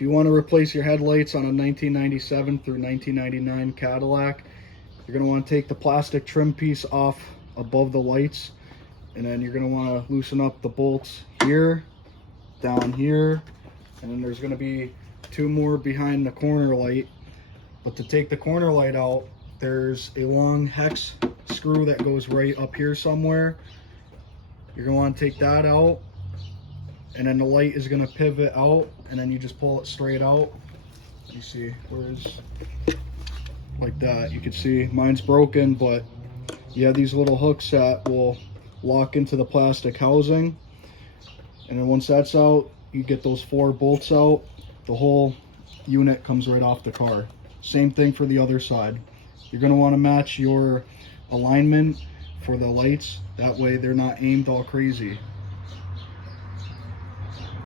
If you want to replace your headlights on a 1997 through 1999 Cadillac, you're going to want to take the plastic trim piece off above the lights, and then you're going to want to loosen up the bolts here, down here, and then there's going to be two more behind the corner light. But to take the corner light out, there's a long hex screw that goes right up here somewhere. You're going to want to take that out, and then the light is going to pivot out, and then you just pull it straight out. You see, where's like that. You can see mine's broken, but you have these little hooks that will lock into the plastic housing, and then once that's out, you get those 4 bolts out. The whole unit comes right off the car. Same thing for the other side. You're going to want to match your alignment for the lights, that way they're not aimed all crazy.